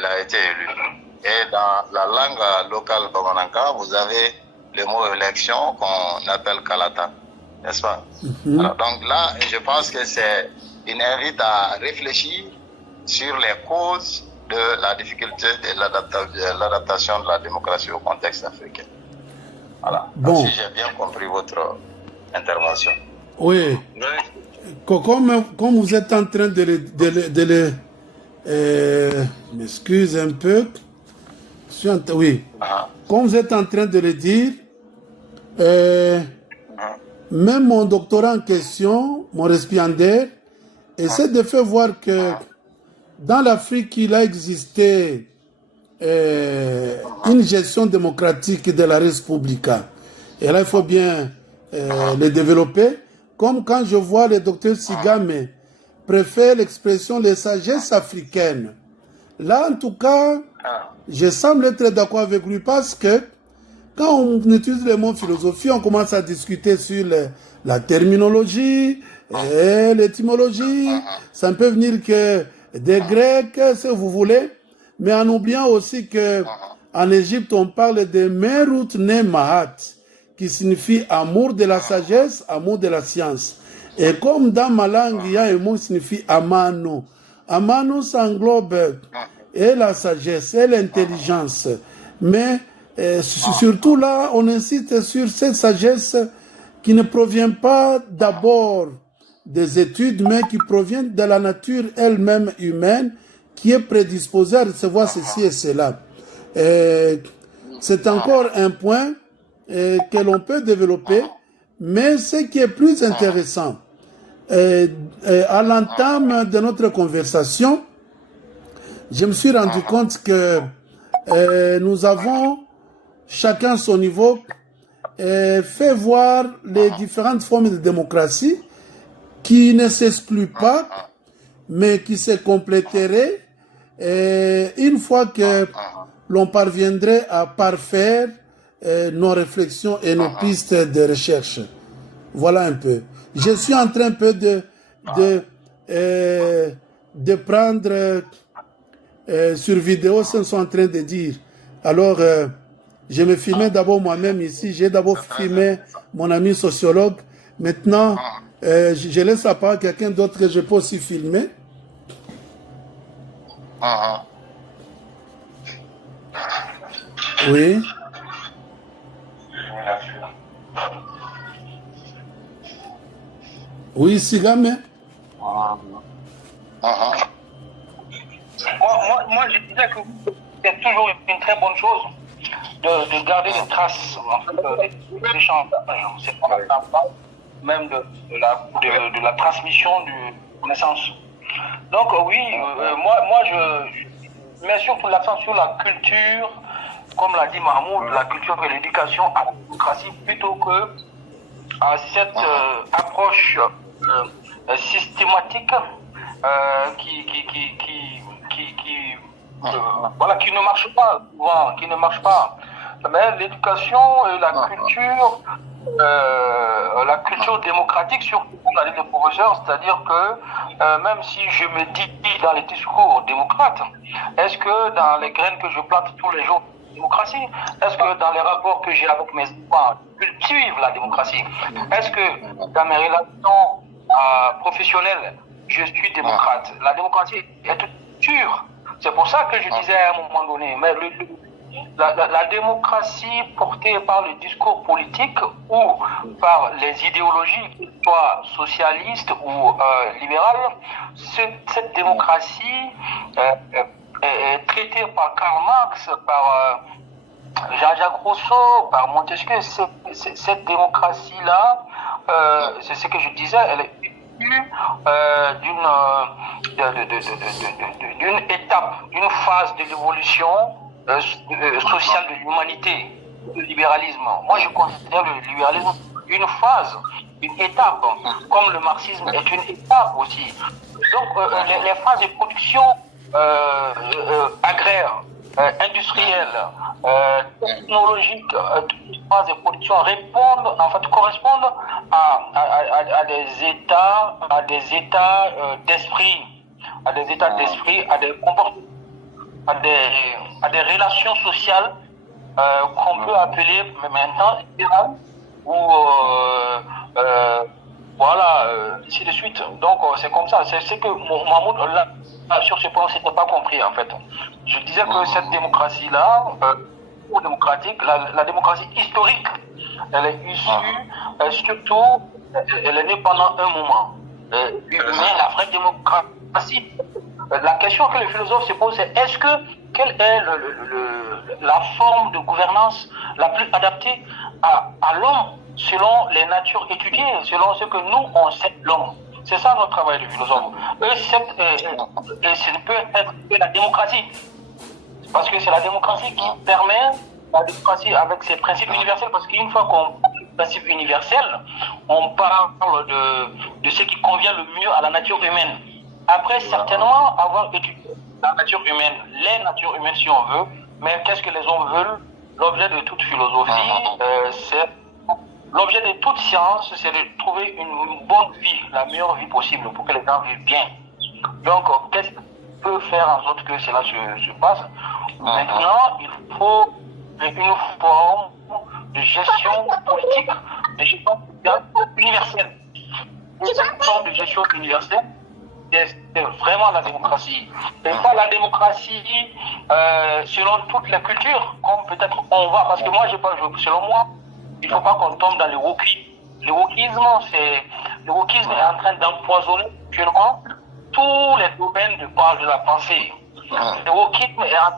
il a été élu. Et dans la langue locale Bamananka, vous avez le mot élection qu'on appelle Kalata, n'est-ce pas? Alors, donc là, je pense que c'est une invite à réfléchir sur les causes de la difficulté de l'adaptation de la démocratie au contexte africain. Voilà. Bon. Donc, si j'ai bien compris votre intervention. Oui. Comme vous êtes en train de m'excuse un peu. Oui. Comme vous êtes en train de le dire, même mon doctorat en question, mon récipiendaire, essaie de faire voir que dans l'Afrique, il a existé une gestion démocratique de la Respublica. Et là, il faut bien le développer. Comme quand je vois le docteur Sigame préfère l'expression les sagesses africaines. Là, en tout cas, je semble être d'accord avec lui parce que quand on utilise le mot philosophie, on commence à discuter sur la terminologie, l'étymologie. Ça ne peut venir que des Grecs, si vous voulez, mais en oubliant aussi que en Égypte, on parle de Merut Ne Mahat, qui signifie amour de la sagesse, amour de la science. Et comme dans ma langue, il y a un mot qui signifie amano. Amano, ça englobe et la sagesse et l'intelligence. Mais surtout là, on insiste sur cette sagesse qui ne provient pas d'abord des études, mais qui provient de la nature elle-même humaine, qui est prédisposée à recevoir ceci et cela. C'est encore un point que l'on peut développer, mais ce qui est plus intéressant, à l'entame de notre conversation, je me suis rendu compte que nous avons, chacun à son niveau, fait voir les différentes formes de démocratie qui ne s'excluent pas, mais qui se compléteraient une fois que l'on parviendrait à parfaire nos réflexions et nos pistes de recherche. Voilà un peu. Je suis en train un peu de prendre sur vidéo ce qu'ils sont en train de dire. Alors, je me filmais d'abord moi-même ici. J'ai d'abord filmé mon ami sociologue. Maintenant, je laisse la parole à quelqu'un d'autre que je peux aussi filmer. Oui. Oui, Sigame. Moi, je disais que c'est toujours une très bonne chose de garder des traces des échanges. C'est pas même de la transmission de connaissance. Donc oui, moi je mets surtout l'accent sur la culture, comme l'a dit Mahmoud, la culture et l'éducation à la démocratie plutôt que à cette approche systématique qui ne marche pas souvent, qui ne marche pas. Mais l'éducation et la culture démocratique, surtout comme l'a dit le professeur, c'est-à-dire que même si je me dis dans les discours démocrates, est-ce que dans les graines que je plante tous les jours démocratie, est-ce que dans les rapports que j'ai avec mes enfants, je cultive la démocratie? Est-ce que dans mes relations professionnelles, je suis démocrate? La démocratie est toute culture. C'est pour ça que je disais à un moment donné, mais la démocratie portée par le discours politique ou par les idéologies, soit socialistes ou libérales, cette démocratie est traitée par Karl Marx, par Jean-Jacques Rousseau, par Montesquieu. Cette démocratie-là, c'est ce que je disais, elle est d'une étape, d'une phase de l'évolution sociale de l'humanité, le libéralisme. Moi, je considère le libéralisme une phase, une étape, comme le marxisme est une étape aussi. Donc, les phases de production agraire, industrielle, technologique, toutes les phases de production correspondent à des états d'esprit, à des comportements. à des relations sociales qu'on peut appeler maintenant libérales ou voilà, ainsi de suite. Donc c'est comme ça. C'est que Mahmoud, là, sur ce point, c'était pas compris en fait. Je disais que cette démocratie-là, démocratique, la démocratie historique, elle est issue, surtout, elle est née pendant un moment. Mais la vraie démocratie, la question que le philosophe se pose, c'est quelle est la forme de gouvernance la plus adaptée à l'homme selon les natures étudiées, selon ce que nous, on sait l'homme. C'est ça notre travail de philosophe. Et ce ne peut être que la démocratie. Parce que c'est la démocratie qui permet, la démocratie avec ses principes universels, parce qu'une fois qu'on parle de principes universels, on parle de ce qui convient le mieux à la nature humaine. Après, certainement, avoir étudié la nature humaine, les natures humaines si on veut, mais qu'est-ce que les hommes veulent? L'objet de toute philosophie, l'objet de toute science, c'est de trouver une bonne vie, la meilleure vie possible pour que les gens vivent bien. Donc, qu'est-ce qui peut faire en sorte que cela se passe? Maintenant, il faut une forme de gestion politique, de gestion universelle. Cette forme de gestion universelle, c'est vraiment la démocratie. Et pas la démocratie selon toutes les cultures, comme peut-être on va. Parce que moi, selon moi, il ne faut pas qu'on tombe dans le wokisme. Le wokisme est en train d'empoisonner actuellement tous les domaines de la pensée. Le wokisme est en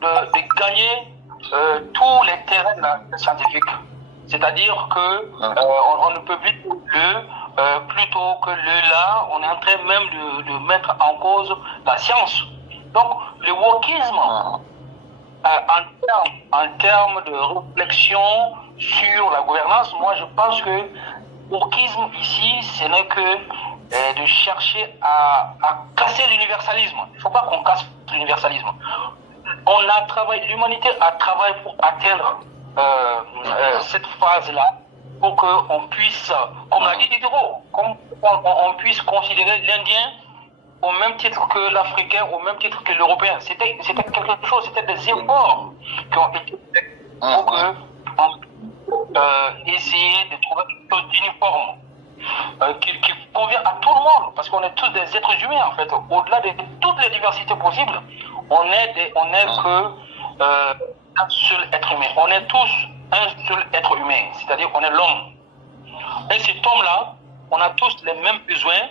train de gagner tous les terrains de la scientifique. C'est-à-dire que on ne peut plus plutôt que là, on est en train même de mettre en cause la science. Donc, le wokisme, en termes de réflexion sur la gouvernance, moi je pense que le wokisme ici, ce n'est que de chercher à casser l'universalisme. Il ne faut pas qu'on casse l'universalisme. L'humanité a travaillé pour atteindre cette phase-là, pour qu'on puisse, comme l'a dit Diderot, on puisse considérer l'Indien au même titre que l'Africain, au même titre que l'Européen. C'était quelque chose, c'était des efforts qui ont été faits pour essayer de trouver quelque chose d'uniforme, qui convient à tout le monde, parce qu'on est tous des êtres humains en fait. Au-delà de toutes les diversités possibles, on est que un seul être humain. On est tous un seul être humain, c'est-à-dire qu'on est l'homme. Et cet homme-là, on a tous les mêmes besoins.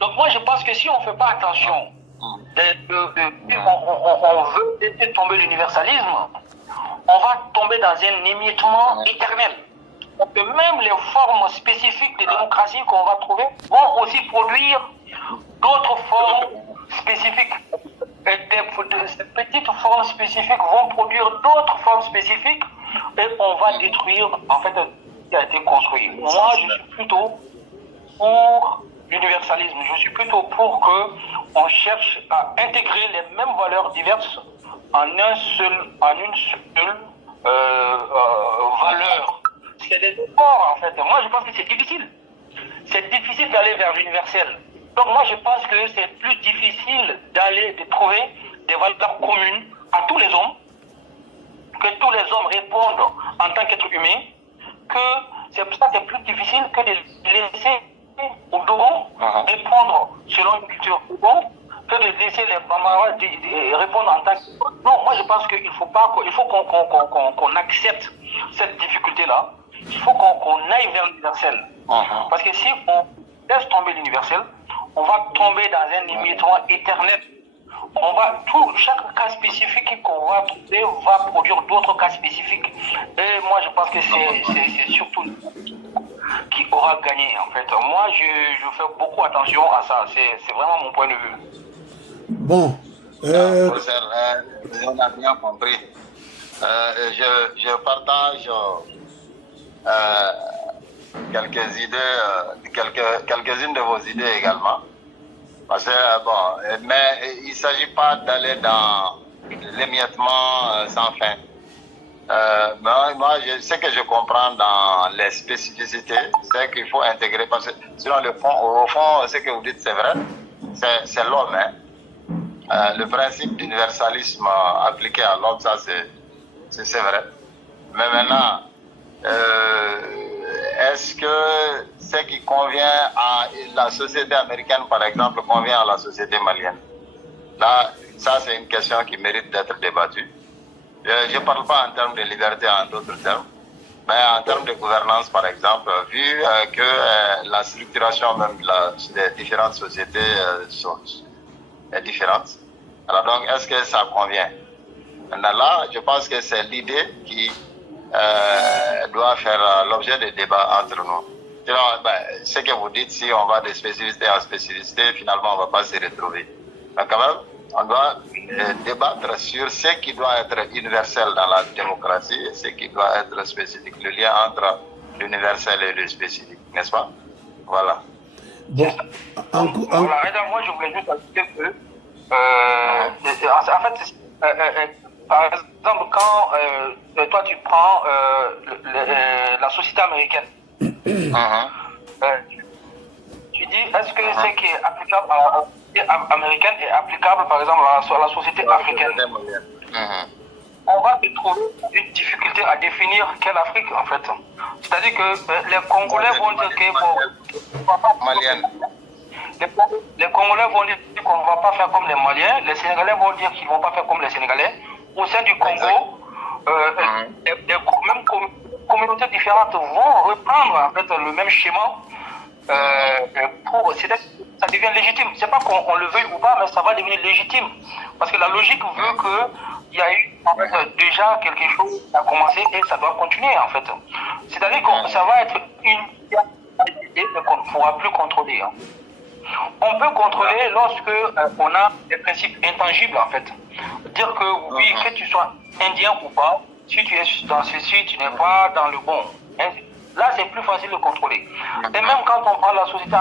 Donc moi, je pense que si on ne fait pas attention, on veut laisser tomber l'universalisme, on va tomber dans un émiettement éternel. Donc même les formes spécifiques de démocratie qu'on va trouver vont aussi produire d'autres formes spécifiques. Et ces petites formes spécifiques vont produire d'autres formes spécifiques et on va détruire en fait ce qui a été construit. Moi, je suis plutôt pour l'universalisme. Je suis plutôt pour qu'on cherche à intégrer les mêmes valeurs diverses en une seule valeur. C'est des efforts en fait. Moi, je pense que c'est difficile. C'est difficile d'aller vers l'universel. Donc moi, je pense que c'est plus difficile de trouver des valeurs communes à tous les hommes, que tous les hommes répondent en tant qu'être humain, que c'est pour ça que c'est plus difficile que de laisser aux Dogons répondre selon une culture Dogon, que de laisser les Bambara répondre en tant que... Non, moi je pense qu'il faut qu'on accepte cette difficulté-là. Il faut qu'on aille vers l'universel. Parce que si on laisse tomber l'universel, on va tomber dans un émiettement éternel. Chaque cas spécifique qu'on va trouver va produire d'autres cas spécifiques. Et moi, je pense que c'est surtout qui aura gagné, en fait. Moi, je fais beaucoup attention à ça. C'est vraiment mon point de vue. Bon. On a bien compris. Je partage quelques idées, quelques-unes de vos idées également. Parce que, mais il ne s'agit pas d'aller dans l'émiettement sans fin. Moi, ce que je comprends dans les spécificités, c'est qu'il faut intégrer, parce que sinon, au fond, ce que vous dites, c'est vrai, c'est l'homme. Hein. le principe d'universalisme appliqué à l'homme, ça c'est vrai. Mais maintenant, est-ce que ce qui convient à la société américaine, par exemple, convient à la société malienne? Là, ça c'est une question qui mérite d'être débattue. Je ne parle pas en termes de liberté en d'autres termes, mais en termes de gouvernance, par exemple, vu que la structuration même des différentes sociétés est différente. Alors donc, est-ce que ça convient? Maintenant là, je pense que c'est l'idée qui doit faire l'objet de débats entre nous. Sinon, ce que vous dites, si on va de spécificité en spécificité, finalement, on ne va pas se retrouver. Mais quand même, on doit débattre sur ce qui doit être universel dans la démocratie et ce qui doit être spécifique, le lien entre l'universel et le spécifique, n'est-ce pas? Voilà. Bon, voilà, moi je voulais juste ajouter que, en fait, par exemple, quand toi tu prends la société américaine, tu dis, est-ce que ce qui est applicable à la société américaine est applicable, par exemple, à la société africaine? On va se trouver une difficulté à définir quelle Afrique, en fait. C'est-à-dire que les Congolais vont dire les Congolais vont dire qu'on ne va pas faire comme les Maliens, les Sénégalais vont dire qu'ils ne vont pas faire comme les Sénégalais. Au sein du Congo, même communautés différentes vont reprendre en fait le même schéma. Ça devient légitime. C'est pas qu'on le veuille ou pas, mais ça va devenir légitime. Parce que la logique veut qu'il y a eu en fait, déjà quelque chose qui a commencé et ça doit continuer en fait. C'est-à-dire que ça va être une réalité qu'on ne pourra plus contrôler. Hein. On peut contrôler lorsque on a des principes intangibles en fait. Dire que oui, que tu sois indien ou pas, si tu es dans ceci, tu n'es pas dans le bon. Hein. Là, c'est plus facile de contrôler. Et même quand on parle de la société,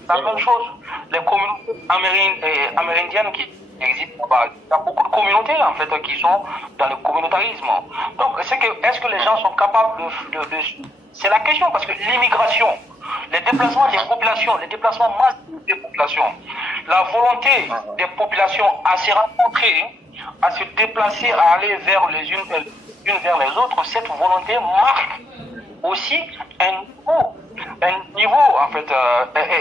c'est la même chose. Les communautés amérindiennes qui existent, il y a beaucoup de communautés en fait qui sont dans le communautarisme. Donc, est-ce que les gens sont capables de... C'est la question, parce que l'immigration, les déplacements des populations, les déplacements massifs des populations, la volonté des populations à se rencontrer, à se déplacer, à aller vers les unes vers les autres, cette volonté marque aussi un niveau en fait,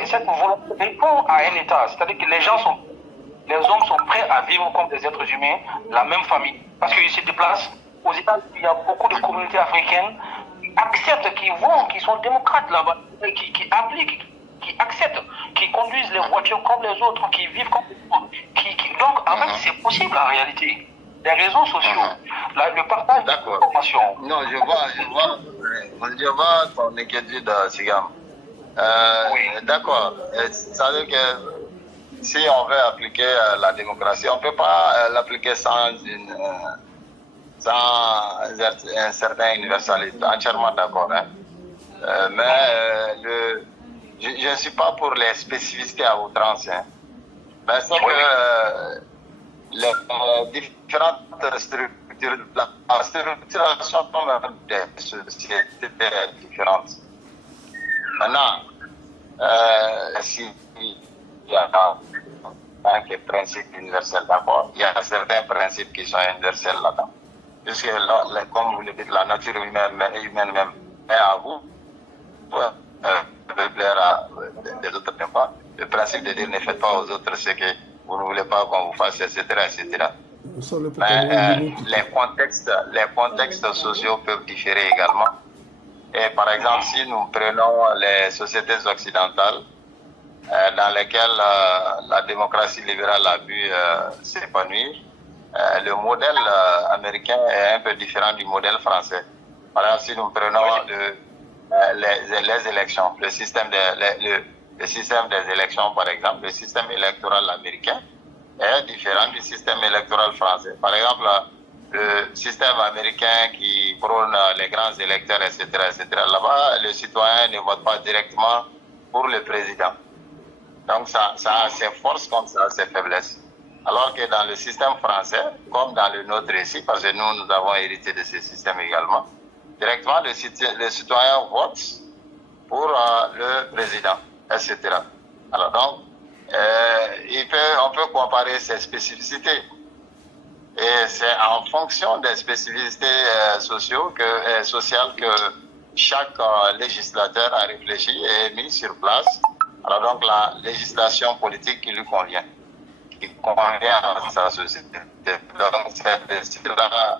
et cette volonté répond à un état, c'est-à-dire que les hommes sont prêts à vivre comme des êtres humains, la même famille, parce qu'ils se déplacent. Aux États-Unis, il y a beaucoup de communautés africaines qui acceptent, qui sont démocrates là-bas, qui appliquent, qui acceptent, qui conduisent les voitures comme les autres, qui vivent comme les autres. Donc en fait, c'est possible en réalité. Les réseaux sociaux, le partage d'informations. Non, je vois ton inquiétude, Sigam. Oui. D'accord. Ça veut dire que si on veut appliquer la démocratie, on ne peut pas l'appliquer sans un certain universalisme. Entièrement d'accord. Hein? Mais je ne suis pas pour les spécificités à outrance. Hein? Mais sauf que les différentes structures, la structuration des sociétés est différente. Maintenant, si il y a un principe universel, d'accord, il y a certains principes qui sont universels là-dedans. Puisque, comme vous le dites, la nature humaine même est à vous, peut plaire à des autres n'aiment pas. Le principe de dire ne faites pas aux autres ce que vous ne voulez pas qu'on vous fasse, etc. etc. Mais les contextes sociaux peuvent différer également. Et par exemple, si nous prenons les sociétés occidentales, dans lesquelles la démocratie libérale a pu s'épanouir, le modèle américain est un peu différent du modèle français. Par exemple, si nous prenons les élections, le système des élections, par exemple, le système électoral américain est différent du système électoral français. Par exemple, le système américain qui prône les grands électeurs, etc., là-bas, le citoyen ne vote pas directement pour le président. Donc, ça a ses forces comme ça a ses faiblesses. Alors que dans le système français, comme dans le nôtre ici, parce que nous avons hérité de ce système également, directement, le citoyen vote pour le président, etc. Alors donc, on peut comparer ses spécificités. Et c'est en fonction des spécificités sociales que chaque législateur a réfléchi et mis sur place. Alors donc la législation politique qui lui convient, qui convient à sa société. Donc c'est là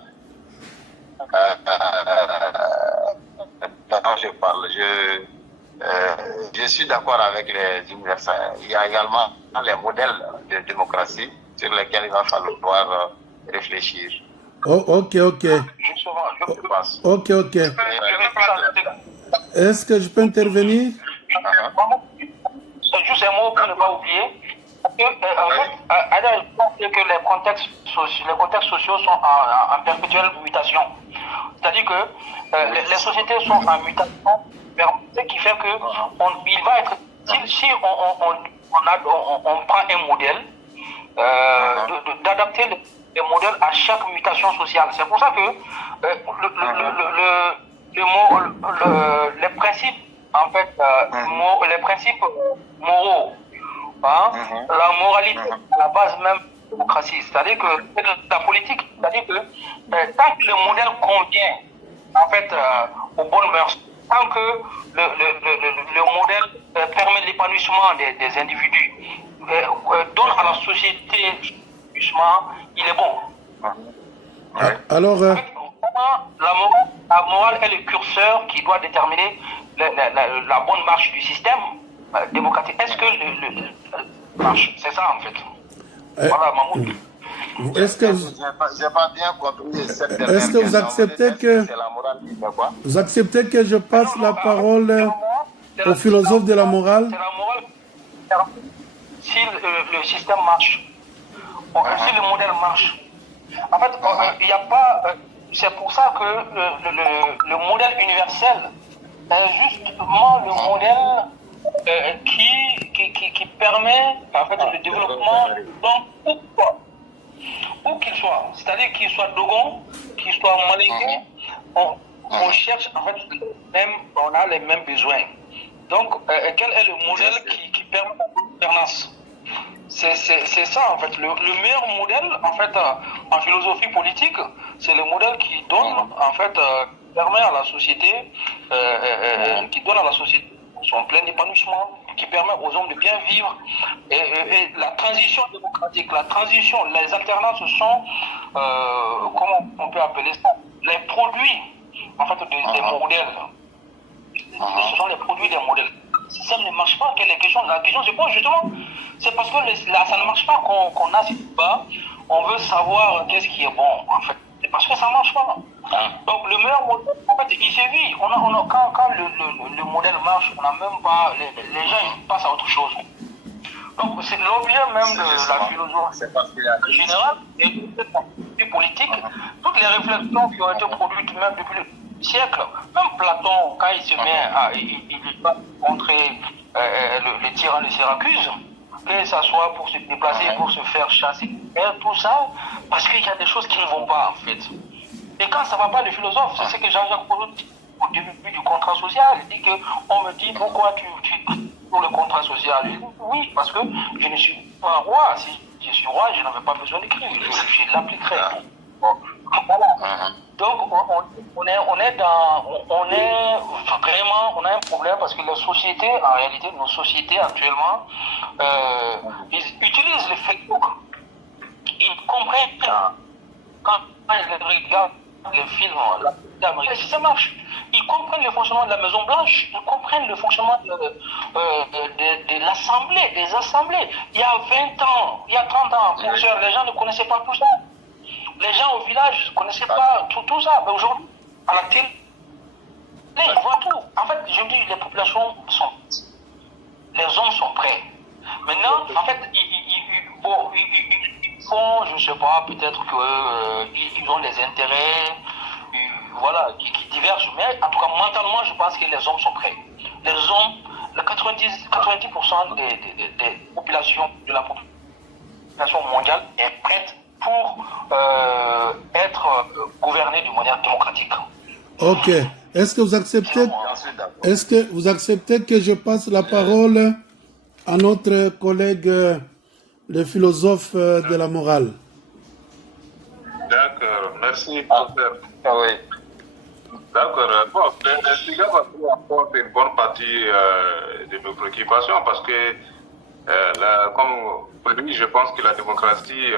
dont je parle. Je suis d'accord avec les universitaires. Il y a également les modèles de démocratie sur lesquels il va falloir réfléchir. Oh, ok. Justement, je pense. Ok. Est-ce que je peux intervenir? C'est juste un mot pour ne pas oublier. En fait, je pense que les contextes sociaux sont en perpétuelle mutation. C'est-à-dire que les sociétés sont en mutation, ce qui fait que il va être, si on prend un modèle, d'adapter les modèles à chaque mutation sociale. C'est pour ça que les principes, en fait, les principes moraux, la moralité, la base même de la démocratie, c'est-à-dire que la politique, c'est-à-dire que tant que le modèle convient, en fait, aux bonnes mœurs, tant que le modèle permet l'épanouissement des individus, donne à la société il est bon. Alors, la morale est le curseur qui doit déterminer la bonne marche du système démocratique. Est-ce que marche? C'est ça en fait. Voilà, Mahmoud. Est-ce que j'ai pas bien compris cette est-ce que vous acceptez que c'est la morale qui fait quoi? vous acceptez que je passe la parole au philosophe de la morale? C'est la morale. Si le système marche, si le modèle marche. En fait, il n'y a pas. C'est pour ça que le modèle universel est justement le modèle qui permet en fait le développement donc où qu'il soit. C'est-à-dire qu'il soit Dogon, qu'il soit Malinké, on cherche en fait on a les mêmes besoins. Donc, quel est le modèle qui permet la gouvernance? C'est ça en fait. Le meilleur modèle en fait en philosophie politique, c'est le modèle qui donne en fait permet à la société qui donne à la société son plein épanouissement, qui permet aux hommes de bien vivre et la transition démocratique, la transition, les alternances sont comment on peut appeler ça, les produits en fait des modèles. Ce sont les produits des modèles. Si ça ne marche pas, la question se pose justement, c'est parce que ça ne marche pas qu'on a ce débat, on veut savoir qu'est-ce qui est bon, en fait. C'est parce que ça ne marche pas. Donc le meilleur modèle, en fait, il sévit. Quand le modèle marche, on n'a même pas, les gens ils passent à autre chose. Donc c'est l'objet même de la philosophie générale et de la politique. Toutes les réflexions qui ont été produites même depuis le siècle, même Platon, quand il se met il va montrer le tyran de Syracuse, que ça soit pour se déplacer, pour se faire chasser, et tout ça, parce qu'il y a des choses qui ne vont pas en fait. Et quand ça ne va pas, le philosophe, c'est ce que Jean-Jacques Rousseau dit au début du contrat social. Il dit qu'on me dit pourquoi tu pour le contrat social. Je dis, oui, parce que je ne suis pas roi. Si je suis roi, je n'avais pas besoin d'écrire. Je l'appliquerai. Bon, voilà. Donc on a un problème parce que les sociétés, en réalité, nos sociétés actuellement, ils utilisent le Facebook. Ils comprennent quand ils regardent les films, ça marche. Ils comprennent le fonctionnement de la Maison Blanche, ils comprennent le fonctionnement de l'Assemblée, des assemblées. Il y a 20 ans, il y a 30 ans, les gens ne connaissaient pas tout ça. Les gens au village ne connaissaient pas tout ça. Mais aujourd'hui, à la télé, ils voient tout. En fait, je dis, les populations les hommes sont prêts. Maintenant, en fait, ils font, je ne sais pas, peut-être qu'ils ont des intérêts, voilà, qui divergent. Mais en tout cas, mentalement, je pense que les hommes sont prêts. Les hommes, 90% des populations, de la population mondiale est prête pour être gouvernée de manière démocratique. Ok. Est-ce que vous acceptez que je passe la parole à notre collègue, le philosophe de la morale. D'accord, merci, professeur. Oui. D'accord, bon, le Siga apporte une bonne partie de mes préoccupations parce que, comme pour lui, je pense que la démocratie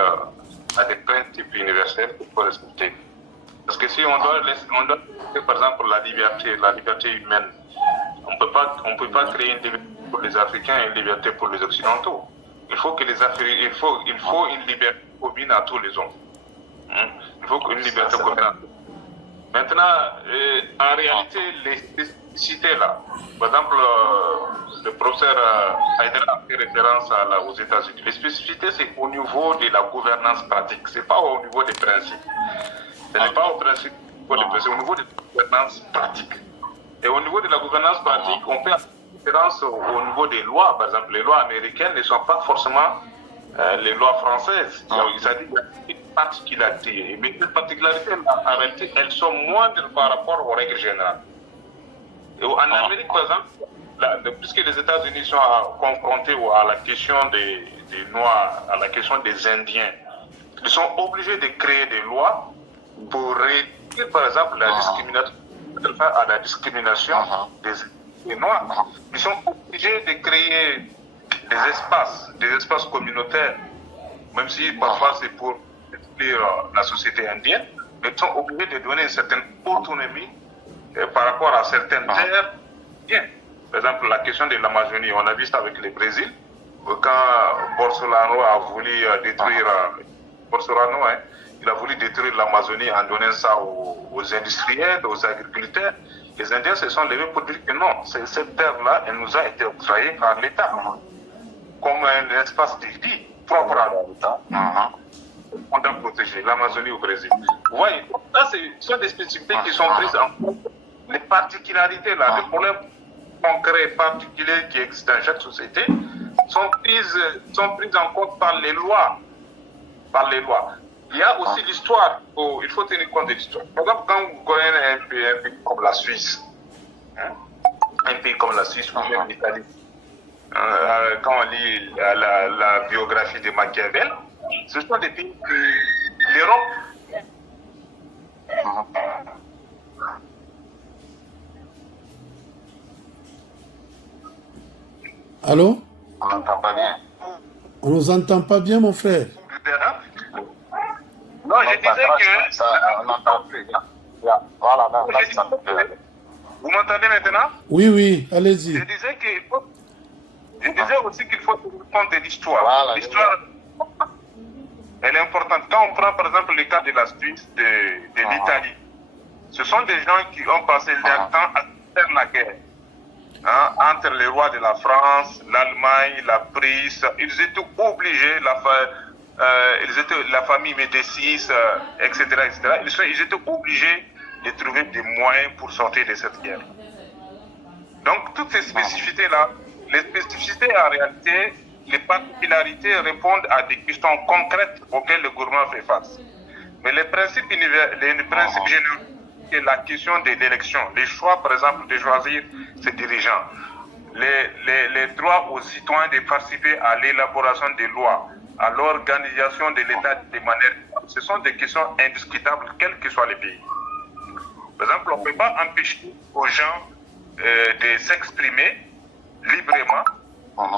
a des principes universels qu'il faut respecter. Parce que si on doit respecter, par exemple, la liberté humaine, on peut pas créer une liberté pour les Africains et une liberté pour les Occidentaux. Il faut que il faut une liberté commune à tous les hommes. Il faut une liberté commune à tous. Maintenant, en réalité, les spécificités là, par exemple, le professeur Haïdara a fait référence aux États-Unis. Les spécificités, c'est au niveau de la gouvernance pratique, c'est pas au niveau des principes. Ce n'est pas au principe, c'est au niveau de la gouvernance pratique. Et au niveau de la gouvernance pratique, on fait référence au niveau des lois. Par exemple, les lois américaines ne sont pas forcément les lois françaises. Il s'agit d'une particularité. Mais ces particularités, en réalité, elles sont moindres par rapport aux règles générales. Et en Amérique, par exemple, puisque les États-Unis sont confrontés à la question des Noirs, à la question des Indiens, ils sont obligés de créer des lois pour réduire, par exemple, la discrimination des Noirs. Ils sont obligés de créer des espaces communautaires, même si parfois c'est pour exclure la société indienne, mais ils sont obligés de donner une certaine autonomie par rapport à certaines terres. Bien. Par exemple, la question de l'Amazonie, on a vu ça avec le Brésil, quand Bolsonaro a voulu détruire il a voulu détruire l'Amazonie en donnant ça aux industriels, aux agriculteurs. Les Indiens se sont levés pour dire que non, cette terre-là, elle nous a été octroyée par l'État, comme un espace de vie propre à l'État. On doit protéger l'Amazonie au Brésil. Vous voyez, ça, ce sont des spécificités qui sont prises en compte. Les particularités, là, les problèmes concrets, particuliers qui existent dans chaque société, sont prises en compte par les lois. Il y a aussi l'histoire, il faut tenir compte de l'histoire. Par exemple, quand vous connaissez un pays comme la Suisse, un pays comme la Suisse ou même l'Italie, quand on lit la biographie de Machiavel, ce sont des pays que l'Europe. Allô? On n'entend pas bien. On nous entend pas bien, mon frère. Non, je disais que... Ça, on n'entend plus. Voilà, là, ça me fait. Vous m'entendez maintenant? Oui, allez-y. Je disais aussi qu'il faut tenir compte de l'histoire. Voilà, l'histoire, elle est importante. Quand on prend par exemple le cas de la Suisse, de l'Italie, ce sont des gens qui ont passé leur temps à faire la guerre. Entre les rois de la France, l'Allemagne, la Prusse, ils étaient obligés, la famille Médicis, etc., ils étaient obligés de trouver des moyens pour sortir de cette guerre. Donc, toutes ces spécificités-là, les spécificités en réalité, les particularités répondent à des questions concrètes auxquelles le gouvernement fait face. Mais les principes généraux, c'est la question de l'élection, les choix, par exemple, de choisir ses dirigeants, les droits aux citoyens de participer à l'élaboration des lois, à l'organisation de l'État de manière... Ce sont des questions indiscutables, quels que soient les pays. Par exemple, on ne peut pas empêcher aux gens de s'exprimer librement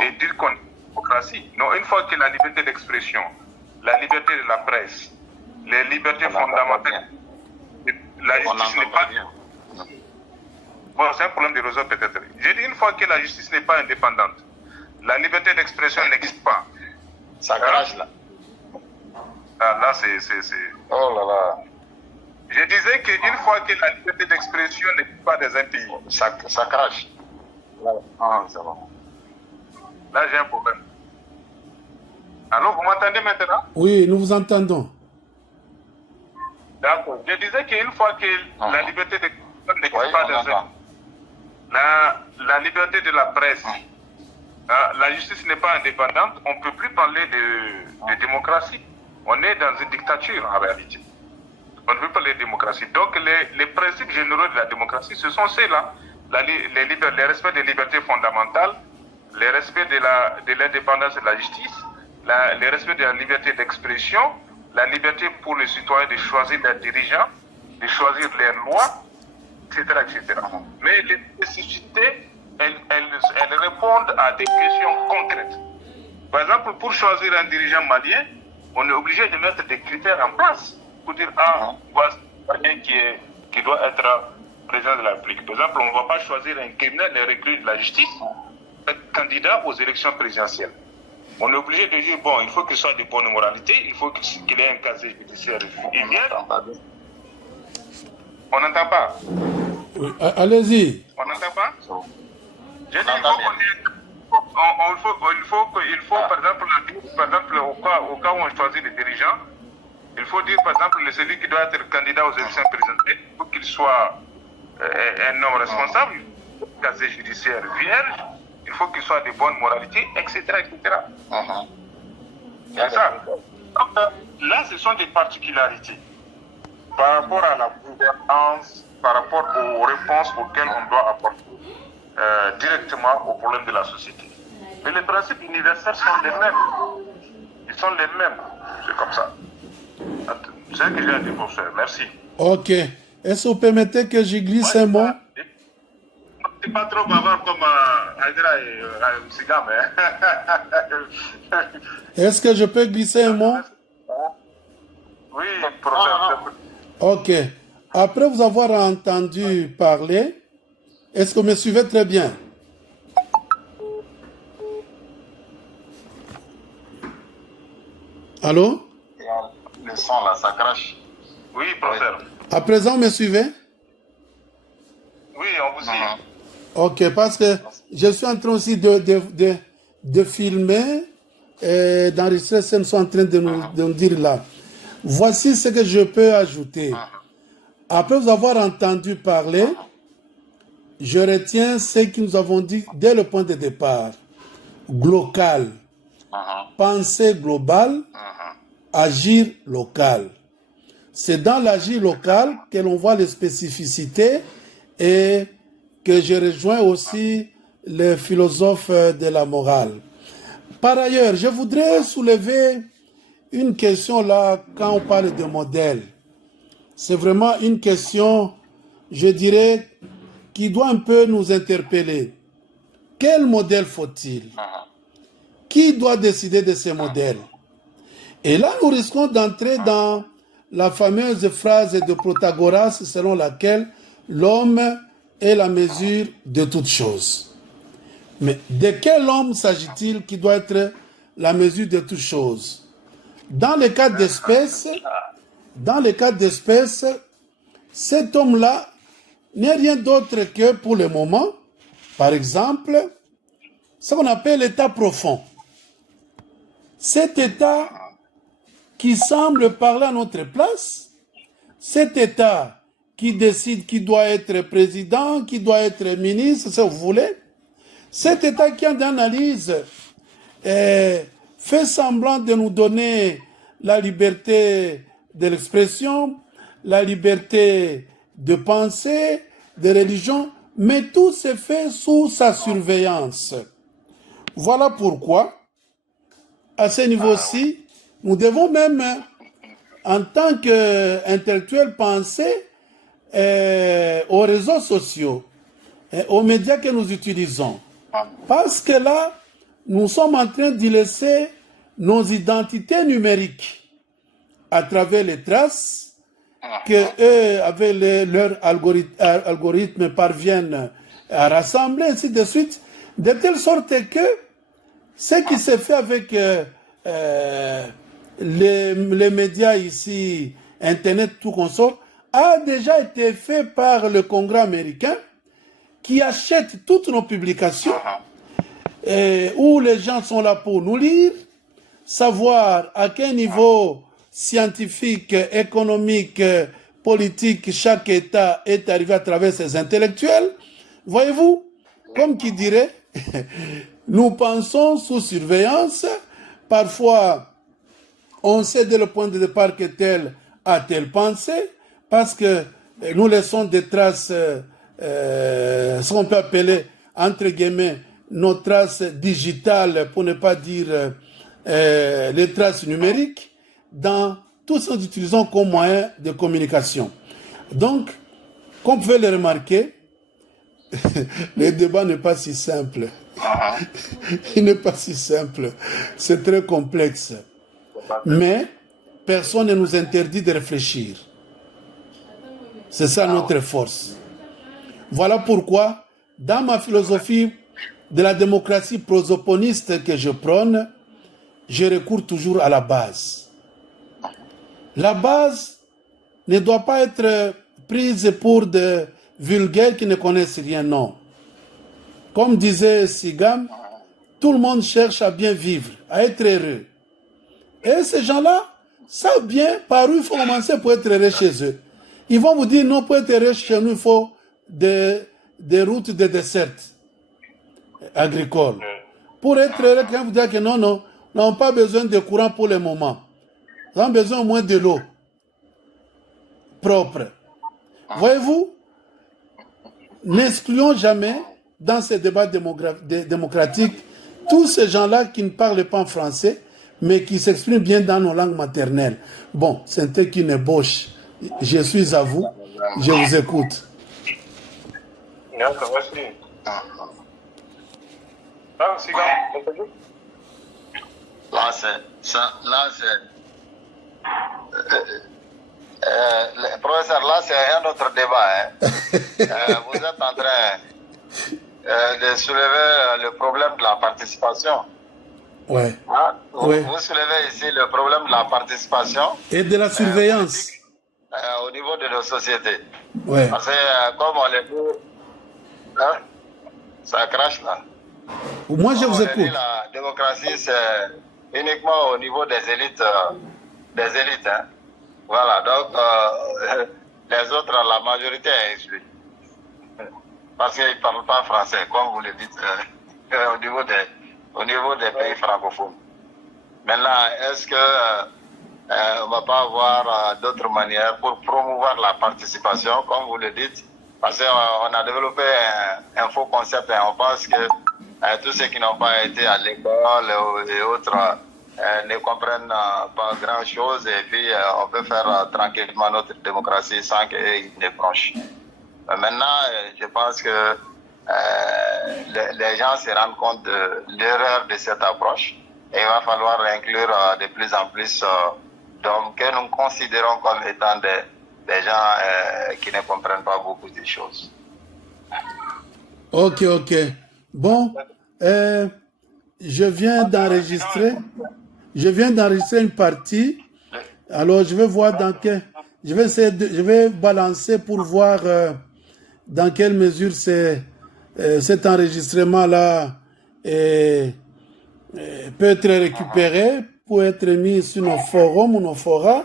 et dire qu'on est une démocratie. Non, une fois que la liberté d'expression, la liberté de la presse, les libertés fondamentales, la justice n'est pas... Bon, c'est un problème de réseau peut-être. J'ai dit une fois que la justice n'est pas indépendante, la liberté d'expression n'existe pas. Ça crache là. Là, c'est... Oh là là. Je disais qu'une fois que la liberté d'expression n'existe pas dans un pays, ça crache. Ah, c'est bon. Là, j'ai un problème. Alors, vous m'entendez maintenant? Oui, nous vous entendons. D'accord. Je disais qu'une fois que la liberté d'expression n'existe pas dans un pays, la liberté de la presse, la justice n'est pas indépendante, on ne peut plus parler de démocratie. On est dans une dictature en réalité. On ne peut pas parler de démocratie. Donc les principes généraux de la démocratie, ce sont ceux-là. Le respect des libertés fondamentales, le respect de l'indépendance de la justice, le respect de la liberté d'expression, la liberté pour les citoyens de choisir leurs dirigeants, de choisir leurs lois, etc. etc. Mais les spécificités, elles répondent à des questions concrètes. Par exemple, pour choisir un dirigeant malien, on est obligé de mettre des critères en place pour dire, voici quelqu'un qui doit être président de la République. Par exemple, on ne va pas choisir un criminel, un reclus de la justice, être candidat aux élections présidentielles. On est obligé de dire, bon, il faut qu'il soit de bonne moralité, il faut qu'il ait un casier judiciaire. On n'entend pas. Allez-y. On n'entend pas. J'ai dit, il faut, par exemple, au cas où on choisit les dirigeants, il faut dire, par exemple, celui qui doit être candidat aux élections présidentielles, il faut qu'il soit un homme responsable, un casier judiciaire vierge, il faut qu'il soit de bonne moralité, etc. etc. C'est ça. Donc, là, ce sont des particularités par rapport à la gouvernance, par rapport aux réponses auxquelles on doit apporter directement aux problèmes de la société. Mais les principes universels sont les mêmes. Ils sont les mêmes. C'est comme ça. C'est ce que j'ai à dire, professeur. Merci. Ok. Est-ce que vous permettez que je glisse un mot? C'est pas trop bavard comme Haïdra et Sigam. Est-ce que je peux glisser un mot? Oui, professeur. Ok. Après vous avoir entendu parler, est-ce que vous me suivez très bien? Allô? Le son là, ça crache. Oui, professeur. À présent, vous me suivez? Oui, on vous suit. Ok, parce que je suis en train aussi de filmer et d'enregistrer ce qu'ils sont en train de nous dire là. Voici ce que je peux ajouter. Après vous avoir entendu parler, je retiens ce que nous avons dit dès le point de départ. Local. Pensée globale, agir local. C'est dans l'agir local que l'on voit les spécificités et que je rejoins aussi les philosophes de la morale. Par ailleurs, je voudrais soulever une question là quand on parle de modèle. C'est vraiment une question, je dirais, qui doit un peu nous interpeller. Quel modèle faut-il? Qui doit décider de ces modèles? Et là, nous risquons d'entrer dans la fameuse phrase de Protagoras selon laquelle l'homme est la mesure de toutes choses. Mais de quel homme s'agit-il qui doit être la mesure de toutes choses? Dans le cas d'espèce, cet homme-là n'est rien d'autre que, pour le moment, par exemple, ce qu'on appelle l'état profond. Cet état qui semble parler à notre place, cet état qui décide qui doit être président, qui doit être ministre, si vous voulez, cet état qui en analyse fait semblant de nous donner la liberté de l'expression, la liberté de penser, de religion, mais tout se fait sous sa surveillance. Voilà pourquoi, à ce niveau-ci, nous devons même, en tant qu'intellectuels, penser aux réseaux sociaux, aux médias que nous utilisons. Parce que là, nous sommes en train d'y laisser nos identités numériques à travers les traces que eux, avec leur algorithme, parviennent à rassembler, ainsi de suite, de telle sorte que ce qui se fait avec les médias ici, Internet, tout consort, a déjà été fait par le Congrès américain qui achète toutes nos publications où les gens sont là pour nous lire, savoir à quel niveau scientifique, économique, politique chaque État est arrivé à travers ses intellectuels. Voyez-vous, comme qui dirait, nous pensons sous surveillance, parfois on sait dès le point de départ que tel a telle pensée, parce que nous laissons des traces, ce qu'on peut appeler, entre guillemets, nos traces digitales, pour ne pas dire les traces numériques, dans tout ce que nous utilisons comme moyen de communication. Donc, comme vous pouvez le remarquer, le débat n'est pas si simple. Il n'est pas si simple. C'est très complexe. Mais personne ne nous interdit de réfléchir. C'est ça notre force. Voilà pourquoi, dans ma philosophie de la démocratie prosoponiste que je prône, je recours toujours à la base. La base ne doit pas être prise pour des vulgaires qui ne connaissent rien, non. Comme disait Sigam, tout le monde cherche à bien vivre, à être heureux. Et ces gens-là savent bien par où il faut commencer pour être heureux chez eux. Ils vont vous dire, non, pour être heureux chez nous, il faut des routes de dessert agricoles. Pour être heureux, quand vous dites que non, nous n'avons pas besoin de courant pour le moment. Nous avons besoin au moins de l'eau propre. Voyez-vous, n'excluons jamais dans ces débats démocratiques tous ces gens-là qui ne parlent pas en français, mais qui s'expriment bien dans nos langues maternelles. Bon, c'était qu'une ébauche. Je suis à vous, je vous écoute. D'accord, merci. Là, professeur, là, c'est un autre débat. Hein. Vous êtes en train de soulever le problème de la participation. Ouais. Hein? Ouais. Vous soulevez ici le problème de la participation. Et de la surveillance. Au niveau de nos sociétés. Ouais. Parce que, comme on le dit, hein, ça crache là. Moi, je vous écoute. La démocratie, c'est uniquement au niveau des élites. Hein. Voilà, donc les autres, la majorité est exclue. Parce qu'ils ne parlent pas français, comme vous le dites, au niveau des pays francophones. Maintenant, est-ce qu'on ne va pas avoir d'autres manières pour promouvoir la participation, comme vous le dites? Parce qu'on a développé un faux concept et on pense que tous ceux qui n'ont pas été à l'école et autres ne comprennent pas grand-chose et puis on peut faire tranquillement notre démocratie sans qu'ils ne branchent. Maintenant, je pense que les gens se rendent compte de l'erreur de cette approche et il va falloir inclure de plus en plus d'hommes que nous considérons comme étant des gens qui ne comprennent pas beaucoup de choses. Ok. Bon, je viens d'enregistrer une partie. Alors, je vais voir dans quel... je vais balancer pour voir dans quelle mesure cet enregistrement-là peut être récupéré pour être mis sur nos forums ou nos forats.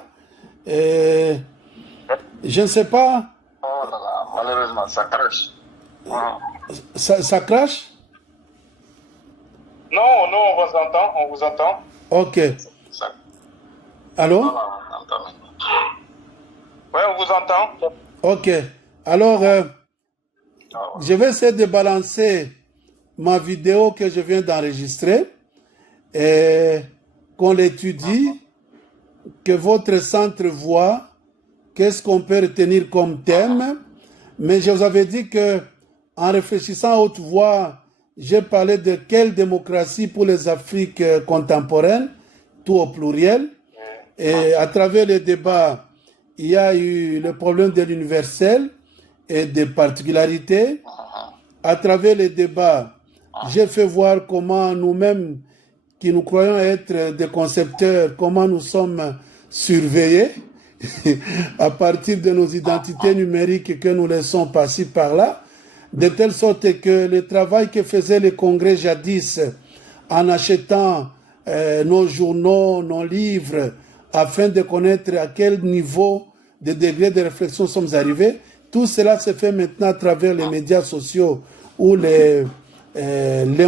Je ne sais pas. Oh là là, malheureusement, ça crache. Ça crache? Non, on vous entend. Ok. Allô? Oui, on vous entend. Ok. Alors, je vais essayer de balancer ma vidéo que je viens d'enregistrer et qu'on l'étudie, que votre centre voit qu'est-ce qu'on peut retenir comme thème. Mais je vous avais dit que en réfléchissant à haute voix, j'ai parlé de quelle démocratie pour les Afriques contemporaines, tout au pluriel. Et à travers les débats, il y a eu le problème de l'universel et des particularités. À travers les débats, j'ai fait voir comment nous-mêmes, qui nous croyons être des concepteurs, comment nous sommes surveillés à partir de nos identités numériques que nous laissons passer par là, de telle sorte que le travail que faisaient les congrès jadis en achetant nos journaux, nos livres, afin de connaître à quel niveau de degré de réflexion sommes arrivés, tout cela se fait maintenant à travers les médias sociaux ou les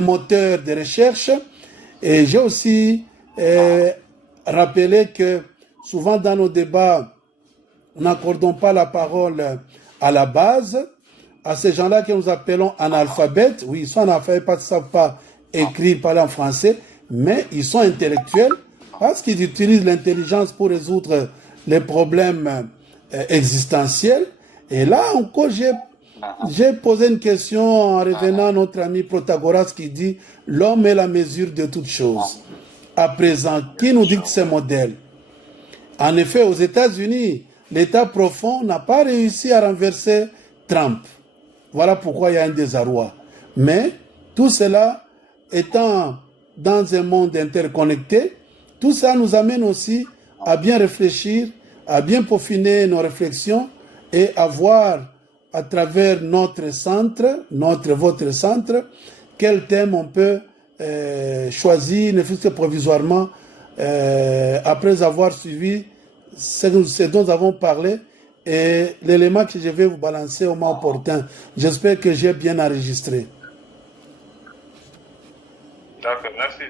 moteurs de recherche. Et j'ai aussi rappelé que souvent dans nos débats, nous n'accordons pas la parole à la base, à ces gens-là que nous appelons analphabètes. Oui, ils sont analphabètes parce qu'ils ne savent pas écrire, parler en français, mais ils sont intellectuels parce qu'ils utilisent l'intelligence pour résoudre les problèmes existentiels. Et là encore, j'ai posé une question en revenant à notre ami Protagoras qui dit « L'homme est la mesure de toutes choses ». À présent, qui nous dicte ces modèles? En effet, aux États-Unis, l'État profond n'a pas réussi à renverser Trump. Voilà pourquoi il y a un désarroi. Mais tout cela étant dans un monde interconnecté, tout ça nous amène aussi à bien réfléchir, à bien peaufiner nos réflexions et à voir à travers notre centre, votre centre, quel thème on peut choisir, ne fût-ce que provisoirement, après avoir suivi ce dont nous avons parlé et l'élément que je vais vous balancer au moment opportun. J'espère que j'ai bien enregistré. D'accord, merci.